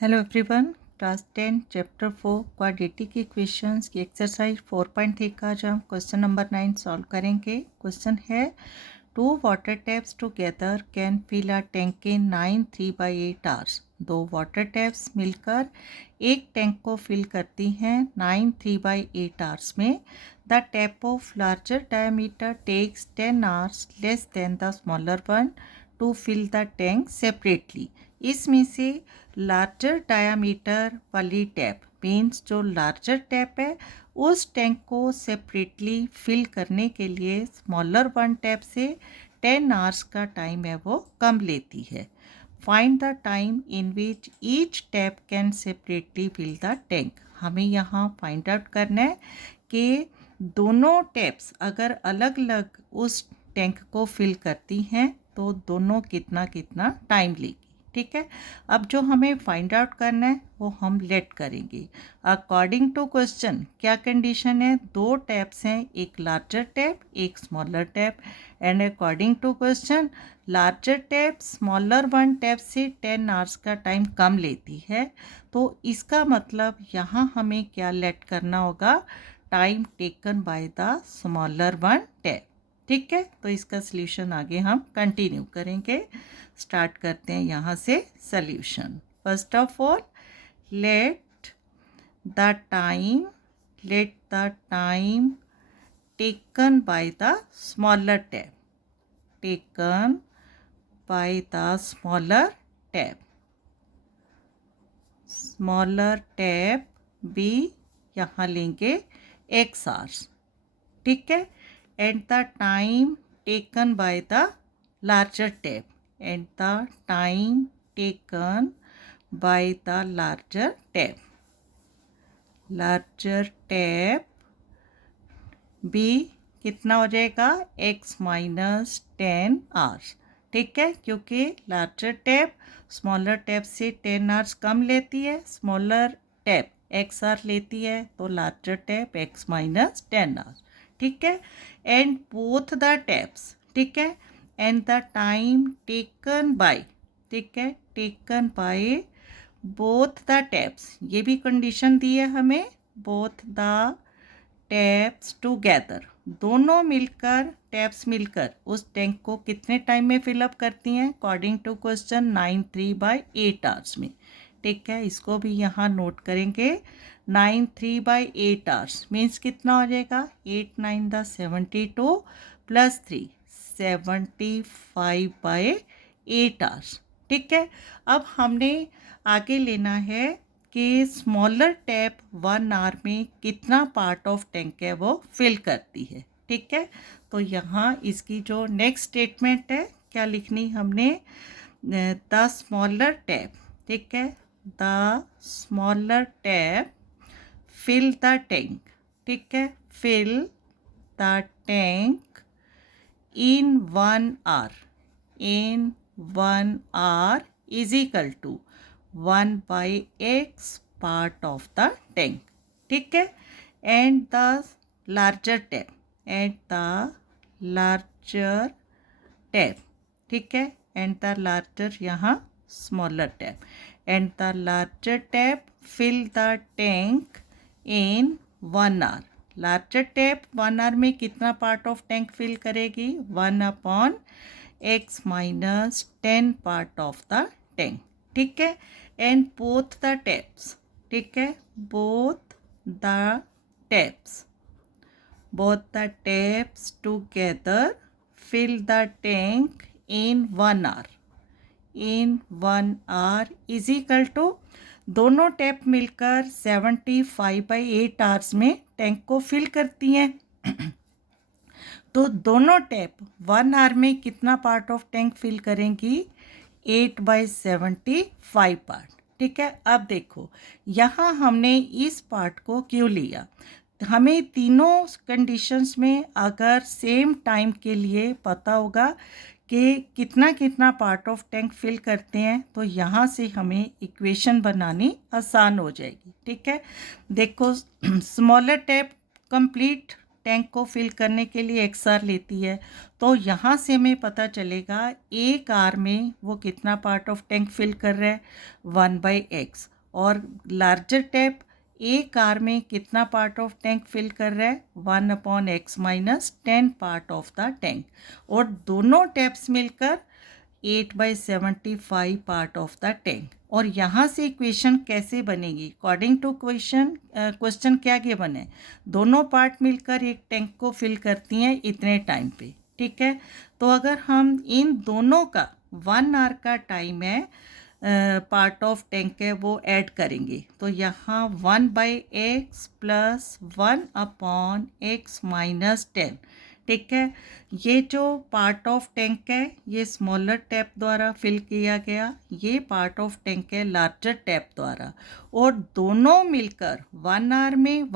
Hello everyone, class 10 chapter 4 quadratic equations की exercise 4.3 का आज हम क्वेश्चन नंबर 9 सॉल्व करेंगे। क्वेश्चन है 2 water taps together can fill a tank in 9 3/8 hours. 2 water taps मिलकर एक टैंक को फिल करती हैं 9 3/8 आवर्स में। The tap of larger diameter takes 10 hours less than the smaller one to fill the tank separately. इसमें से larger diameter वाली tap means जो लार्जर टैप है उस टैंक को सेपरेटली फिल करने के लिए स्मॉलर वन टैप से 10 आवर्स का टाइम है वो कम लेती है। Find the time in which each tap can separately fill the tank. हमें यहाँ फाइंड आउट करना है कि दोनों टैप्स अगर अलग अलग उस टैंक को फिल करती हैं तो दोनों कितना कितना टाइम लेगी। ठीक है, अब जो हमें फाइंड आउट करना है वो हम लेट करेंगे। अकॉर्डिंग टू क्वेश्चन क्या कंडीशन है, 2 टैप्स हैं, एक लार्जर टैप एक smaller tap, and according to question larger tap smaller one tap से 10 आवर्स का टाइम कम लेती है। तो इसका मतलब यहाँ हमें क्या लेट करना होगा, time taken by the smaller one tap. ठीक है, तो इसका सल्यूशन आगे हम कंटिन्यू करेंगे। स्टार्ट करते हैं यहाँ से solution. First of all let the time taken by the smaller tap smaller tap भी यहाँ लेंगे x आवर्स। ठीक है, at the time taken by the larger tap larger tap भी कितना हो जाएगा, x माइनस 10 आवर्स। ठीक है, क्योंकि लार्जर टैप स्मॉलर टैप से 10 आवर्स कम लेती है, स्मॉलर टैप x आवर लेती है, तो larger tap x minus 10 hours. ठीक है, एंड बोथ द टैप्स, ठीक है, and the time taken bye, ठीक है, taken by both the taps, ये भी कंडीशन दी है हमें, बोथ द टैप्स टुगेदर, दोनों मिलकर टैप्स मिलकर उस टैंक को कितने टाइम में फिलअप करती हैं, अकॉर्डिंग टू क्वेश्चन 9 3/8 आवर्स में। ठीक है, इसको भी यहाँ नोट करेंगे। 9 3/8 आवर्स मीन्स कितना हो जाएगा, 8 9 द 72 प्लस 3 75/8 आवर्स। ठीक है, अब हमने आगे लेना है कि स्मॉलर टैप 1 आवर में कितना पार्ट ऑफ टैंक है वो फिल करती है। ठीक है, तो यहाँ इसकी जो नेक्स्ट स्टेटमेंट है क्या लिखनी हमने, द स्मॉलर टैप, ठीक है, the smaller tap fill the tank, ठीक है, fill the tank in 1 hour is equal to 1/x part of the tank. ठीक है, and the larger tap, ठीक है, and the larger यहाँ smaller tap, and the larger tap fill the tank in 1 hour. Larger tap 1 hour में कितना part of tank fill करेगी, 1/x minus 10 part of the tank. ठीक है, and both the taps, ठीक है, both the taps together fill the tank in 1 hour is equal to, दोनों tap मिलकर 75/8 hours में टैंक को फिल करती हैं। तो दोनों टैप 1 आवर में कितना पार्ट ऑफ टैंक फिल करेंगी, 8/75 पार्ट। ठीक है, अब देखो यहाँ हमने इस पार्ट को क्यों लिया, हमें तीनों कंडीशंस में अगर सेम टाइम के लिए पता होगा कि कितना कितना पार्ट ऑफ टैंक फिल करते हैं तो यहाँ से हमें इक्वेशन बनानी आसान हो जाएगी। ठीक है, देखो स्मॉलर टैप कंप्लीट टैंक को फिल करने के लिए एक्स आर लेती है, तो यहाँ से हमें पता चलेगा एक आर में वो कितना पार्ट ऑफ टैंक फिल कर रहा है, 1/x, और लार्जर टैप एक आर में कितना पार्ट ऑफ टैंक फिल कर रहा है, 1/x minus 10 part of the tank, और दोनों टैप्स मिलकर 8/75 पार्ट ऑफ द टैंक। और यहाँ से इक्वेशन कैसे बनेगी, अकॉर्डिंग टू क्वेश्चन क्या गिवन है, दोनों पार्ट मिलकर एक टैंक को फिल करती हैं इतने टाइम पे, ठीक है। तो अगर हम इन दोनों का 1 आवर का टाइम है, पार्ट ऑफ टैंक है, वो ऐड करेंगे, तो यहाँ 1/x प्लस 1/x माइनस 10, ठीक है। ये जो पार्ट ऑफ टैंक है ये स्मॉलर टैप द्वारा फिल किया गया, ये पार्ट ऑफ टैंक है लार्जर टैप द्वारा, और दोनों मिलकर 1 आवर में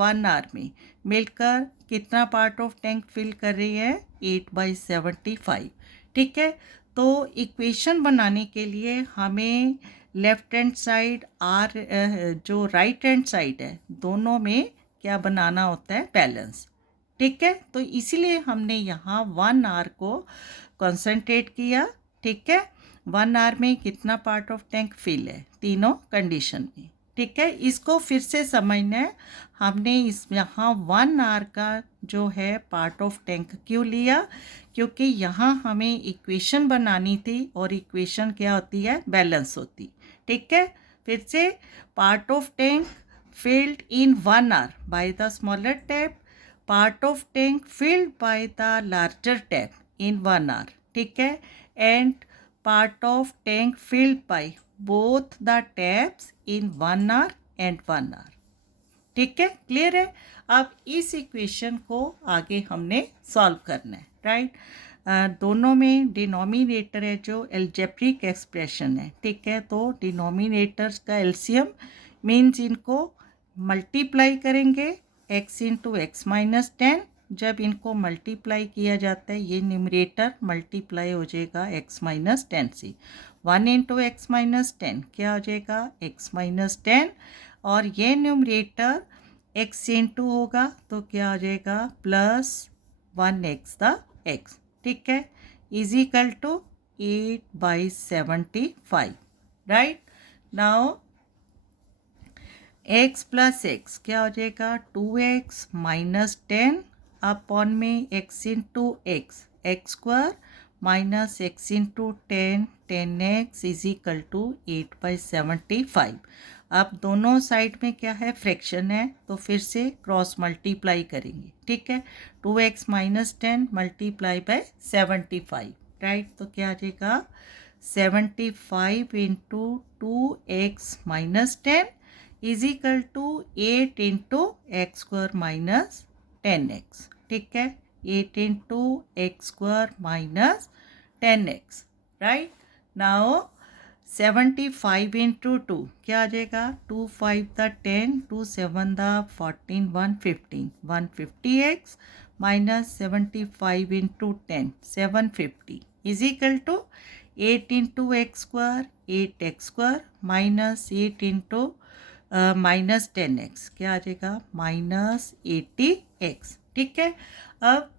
मिलकर कितना पार्ट ऑफ टैंक फिल कर रही है, 8/75, ठीक है। तो इक्वेशन बनाने के लिए हमें लेफ्ट हैंड साइड आर जो राइट हैंड साइड है दोनों में क्या बनाना होता है, बैलेंस, ठीक है। तो इसीलिए हमने यहाँ 1 आवर को कंसंट्रेट किया, ठीक है। 1 आवर में कितना पार्ट ऑफ टैंक फिल है, तीनों कंडीशन में, ठीक है। इसको फिर से समझना है, हमने इस यहाँ 1 आवर का जो है पार्ट ऑफ टैंक क्यों लिया, क्योंकि यहाँ हमें इक्वेशन बनानी थी, और इक्वेशन क्या होती है, बैलेंस होती, ठीक है। फिर से part of tank filled in 1 hour by the smaller tap, part of tank filled by the larger tap in 1 hour, ठीक है, and part of tank filled by both the taps in 1 hour and 1 hour, ठीक है, clear है। अब इस equation को आगे हमने सॉल्व करना है, राइट। दोनों में डिनोमिनेटर है जो एल्जेब्रिक एक्सप्रेशन है, ठीक है। तो डिनोमिनेटर्स का एलसीएम मीन्स इनको मल्टीप्लाई करेंगे x इंटू एक्स माइनस 10, जब इनको मल्टीप्लाई किया जाता है ये न्यूमरेटर मल्टीप्लाई हो जाएगा x माइनस 10 से, 1 इंटू एक्स माइनस 10 क्या हो जाएगा, x माइनस 10, और ये न्यूमरेटर x इंटू होगा तो क्या हो जाएगा, प्लस 1x द x, ठीक है, is equal to 8/75, right. Now x plus x क्या हो जाएगा, 2x माइनस 10 अपॉन में x into x square minus x into 10x is equal to 8/75। अब दोनों साइड में क्या है, फ्रैक्शन है, तो फिर से क्रॉस मल्टीप्लाई करेंगे, ठीक है। 2x minus 10 multiply by 75, right. तो क्या आ जाएगा, 75 into 2x minus 10 is equal to 8 into x square minus 10x, ठीक है, 8 into x square minus 10x, right. Now 75 into 2 क्या आ जाएगा, 2 5 द 10, 2 7 द 14, 115, 150x minus 75 into 10, 750 is equal to 8 into x square, 8x square minus 8 into minus 10x क्या आ जाएगा, माइनस 80x, ठीक है। अब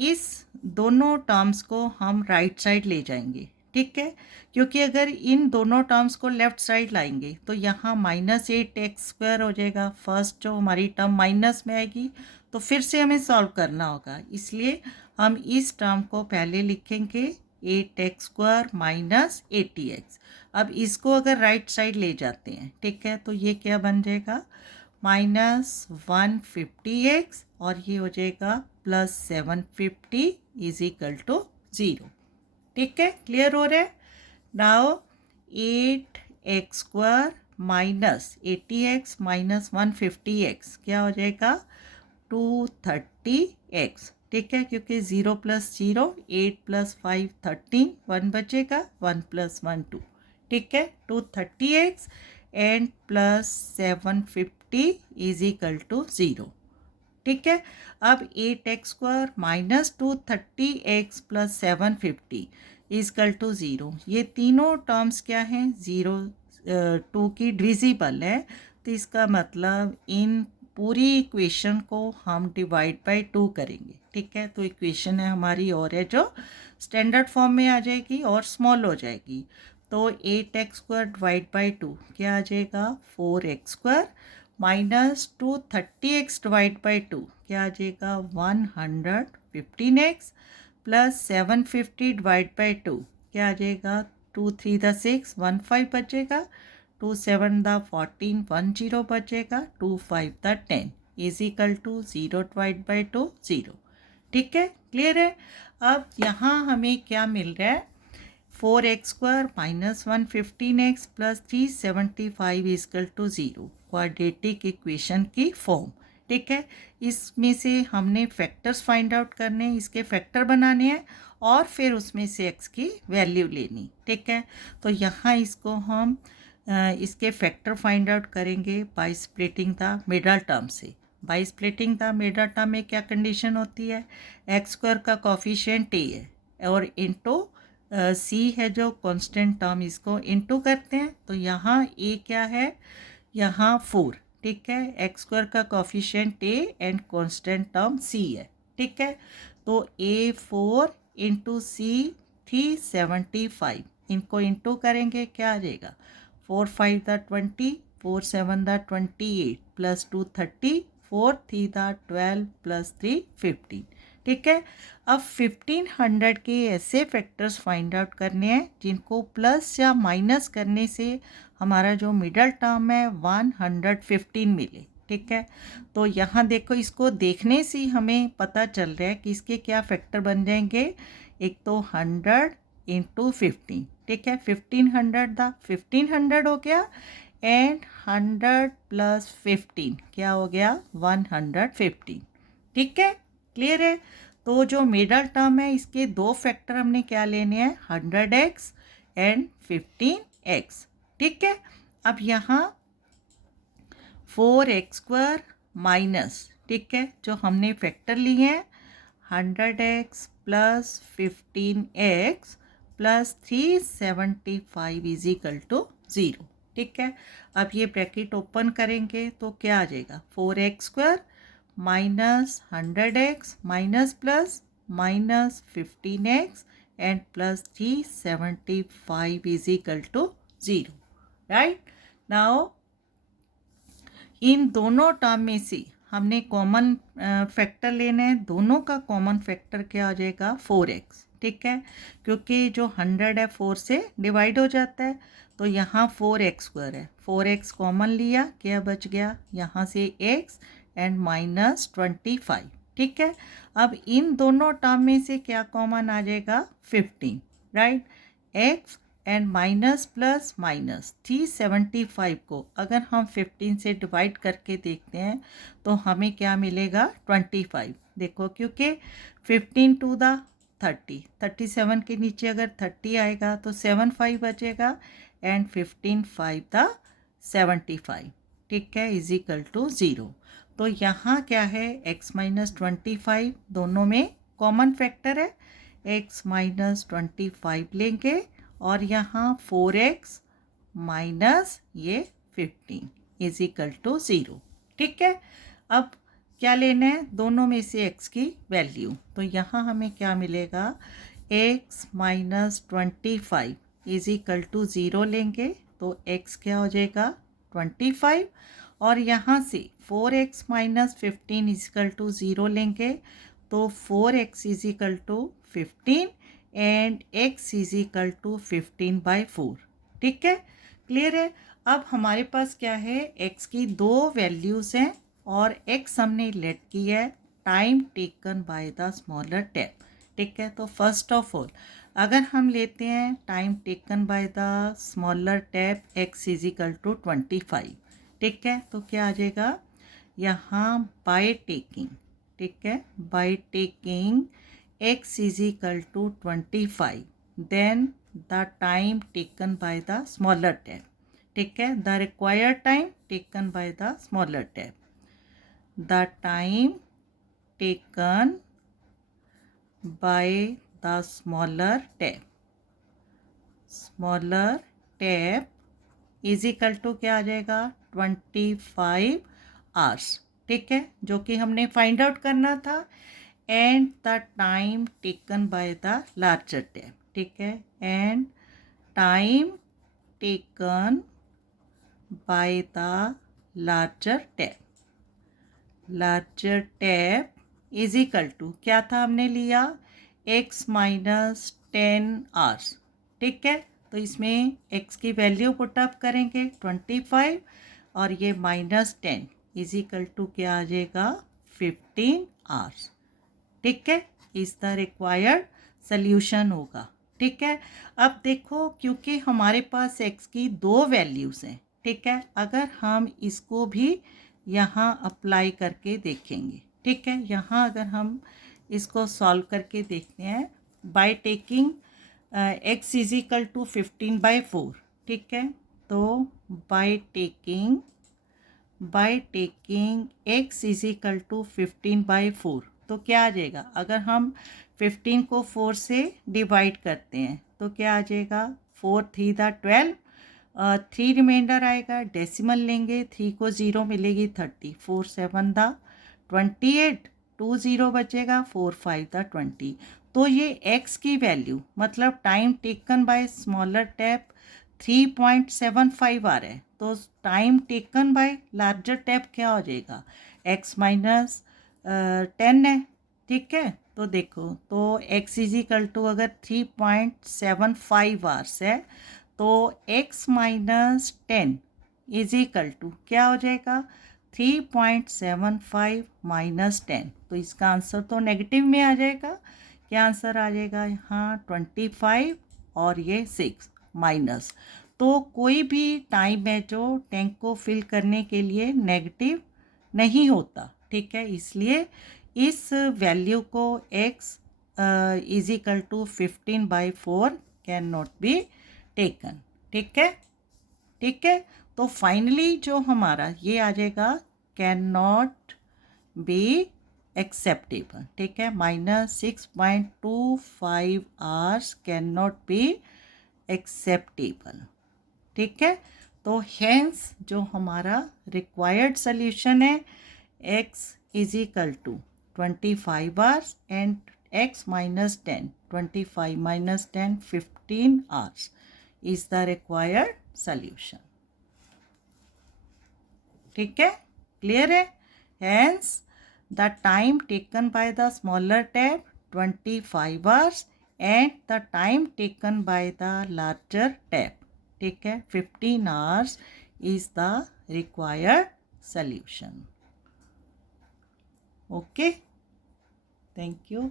इस दोनों टर्म्स को हम राइट साइड ले जाएंगे, ठीक है, क्योंकि अगर इन दोनों टर्म्स को लेफ्ट साइड लाएंगे तो यहाँ माइनस 8x स्क्वायर हो जाएगा, फर्स्ट जो हमारी टर्म माइनस में आएगी तो फिर से हमें सॉल्व करना होगा, इसलिए हम इस टर्म को पहले लिखेंगे 8x स्क्वायर माइनस 80x। अब इसको अगर राइट साइड ले जाते हैं, ठीक है, तो ये क्या बन जाएगा, माइनस 150x, और ये हो जाएगा प्लस 750 इज इक्वल टू 0, ठीक है, क्लियर हो रहा है। Now 8x square minus 80x minus 150x क्या हो जाएगा, 230x, ठीक है, क्योंकि 0 प्लस 0 8 प्लस 5 13, 1 बचेगा, 1 प्लस 1 2, ठीक है, 230x and plus 750 is equal to 0, ठीक है। अब 8x square minus 230x plus 750 is equal to 0, ये तीनों टर्म्स क्या हैं, 0 2 की डिविजिबल है, तो इसका मतलब इन पूरी इक्वेशन को हम डिवाइड बाय 2 करेंगे, ठीक है। तो इक्वेशन है हमारी और है जो स्टैंडर्ड फॉर्म में आ जाएगी और स्मॉल हो जाएगी। तो 8x² डिवाइड बाई 2 क्या आ जाएगा 4x² minus 230x divide by 2 क्या आ जाएगा 115x प्लस 750 डिवाइड बाई 2 क्या आ जाएगा 2 3 द 6 1 5 बचेगा 2 7 द 14 1 0 बचेगा 2 5 द 10 is equal to 0 divide by 2 0। ठीक है, क्लियर है। अब यहाँ हमें क्या मिल रहा है 4x² minus 115x plus 375 is equal to 0 quadratic equation की फॉर्म। ठीक है, इसमें से हमने फैक्टर्स फाइंड आउट करने, इसके फैक्टर बनाने हैं और फिर उसमें से x की वैल्यू लेनी। ठीक है, तो यहाँ इसको हम इसके फैक्टर फाइंड आउट करेंगे by splitting the middle term से। By splitting the middle term में क्या कंडीशन होती है x² का कोफिशिएंट a है और इनटू c है जो कांस्टेंट टर्म, इसको इनटू करते हैं तो यहाँ a क्या है यहाँ 4। ठीक है, x² का coefficient a and constant term c है। ठीक है, तो a4 इंटू c 375 इनको इंटू करेंगे क्या आ जाएगा 4 5 the 20 4 7 the 28 plus 2 30 4 3 the 12 plus 3 15। ठीक है, अब 1500 के ऐसे फैक्टर्स फाइंड आउट करने हैं जिनको प्लस या माइनस करने से हमारा जो मिडल टर्म है 115 मिले। ठीक है, तो यहाँ देखो इसको देखने से हमें पता चल रहा है कि इसके क्या फैक्टर बन जाएंगे। एक तो 100 इंटू 15, ठीक है 1500 द 1500 हो गया एंड 100 प्लस 15 क्या हो गया 115। ठीक है, क्लियर है। तो जो मिडल टर्म है इसके दो फैक्टर हमने क्या लेने हैं 100x एंड 15x। ठीक है, अब यहाँ 4x² माइनस, ठीक है जो हमने फैक्टर लिए हैं 100x plus 15x plus 375 is equal to 0। ठीक है, अब ये ब्रैकेट ओपन करेंगे तो क्या आ जाएगा 4x² minus 100x minus plus minus 15x and plus 375 is equal to 0। Right, now इन दोनों टर्म में से हमने कॉमन फैक्टर लेना है। दोनों का कॉमन फैक्टर क्या आ जाएगा 4x। ठीक है, क्योंकि जो 100 है 4 से डिवाइड हो जाता है तो यहाँ 4x² है, 4x कॉमन लिया क्या बच गया यहाँ से x एंड माइनस 25। ठीक है, अब इन दोनों टर्म में से क्या कॉमन आ जाएगा 15। Right, x and minus plus minus 375 को अगर हम 15 से डिवाइड करके देखते हैं तो हमें क्या मिलेगा 25। देखो क्योंकि 15 टू द 30, 37 के नीचे अगर 30 आएगा तो 7 5 बचेगा एंड 15 5 द 75। ठीक है, इज इक्वल टू 0। तो यहाँ क्या है x माइनस 25 दोनों में कॉमन फैक्टर है, x माइनस 25 लेंगे और यहाँ 4x माइनस ये 15 इज इक्वल टू 0। ठीक है, अब क्या लेना है दोनों में से x की वैल्यू, तो यहाँ हमें क्या मिलेगा x minus 25 is equal to 0 लेंगे तो x क्या हो जाएगा 25 और यहाँ से 4x minus 15 is equal to 0 लेंगे तो 4x is equal to 15 and x is equal to 15/4। ठीक है, क्लियर है। अब हमारे पास क्या है x की दो वैल्यूज़ हैं और x हमने लेट की है time taken by the smaller tap. ठीक है, तो फर्स्ट ऑफ ऑल अगर हम लेते हैं time taken by the smaller tap x is equal to 25। ठीक है, तो क्या आ जाएगा यहाँ बाय टेकिंग, ठीक है bye taking x is equal to 25 then the time taken by the smaller tab। ठीक है, the required time taken by the smaller tab, the time taken by the smaller tab is equal to क्या आ जाएगा 25 hours। ठीक है, जो कि हमने फाइंड आउट करना था, and the time taken by the larger tap, ठीक है, and time taken by the larger tap, larger tap is equal to क्या था हमने लिया, x माइनस 10 आवर्स, ठीक है, तो इसमें x की वैल्यू पुटअप करेंगे 25 और ये माइनस 10 इज इक्वल टू क्या आ जाएगा 15 आवर्स, ठीक है, इज द रिक्वायर्ड सल्यूशन होगा, ठीक है। अब देखो क्योंकि हमारे पास x की दो वैल्यूज़ हैं, ठीक है, अगर हम इसको भी यहाँ अप्लाई करके देखेंगे, ठीक है, यहाँ अगर हम इसको सॉल्व करके देखते हैं by taking x is equal to 15/4, ठीक है, तो by taking x is equal to 15/4, तो क्या आ जाएगा, अगर हम 15 को 4 से डिवाइड करते हैं तो क्या आ जाएगा, 4 3 दा 12, 3 रिमाइंडर आएगा, डेसिमल लेंगे, 3 को 0 मिलेगी 30, 4 7 दा 28, 2 0 बचेगा, 4 5 दा 20, तो ये x की वैल्यू मतलब time taken bye smaller tap 3.75 आ रहा है, तो time taken bye larger tap क्या हो जाएगा, x माइनस 10 है, ठीक है, तो देखो तो x इज इक्वल टू अगर 3.75 आवर्स है तो x minus 10 is equal to क्या हो जाएगा 3.75 माइनस 10, तो इसका आंसर तो नेगेटिव में आ जाएगा, क्या आंसर आ जाएगा यहाँ 25 और ये 6 माइनस, तो कोई भी टाइम है जो टैंक को फिल करने के लिए नेगेटिव नहीं होता, ठीक है, इसलिए इस वैल्यू को x is equal to 15/4 cannot be taken, ठीक है, ठीक है, तो फाइनली जो हमारा ये आ जाएगा कैन नॉट बी एक्सेप्टेबल, ठीक है, -6.25 hours cannot be acceptable, ठीक है, तो हेंस जो हमारा रिक्वायर्ड सॉल्यूशन है x is equal to 25 hours and x minus 10, 25 minus 10 15 hours is the required solution, ठीक है, क्लियर है, hence the time taken by the smaller tap 25 hours and the time taken by the larger tap, ठीक है, 15 hours is the required solution, okay, thank you.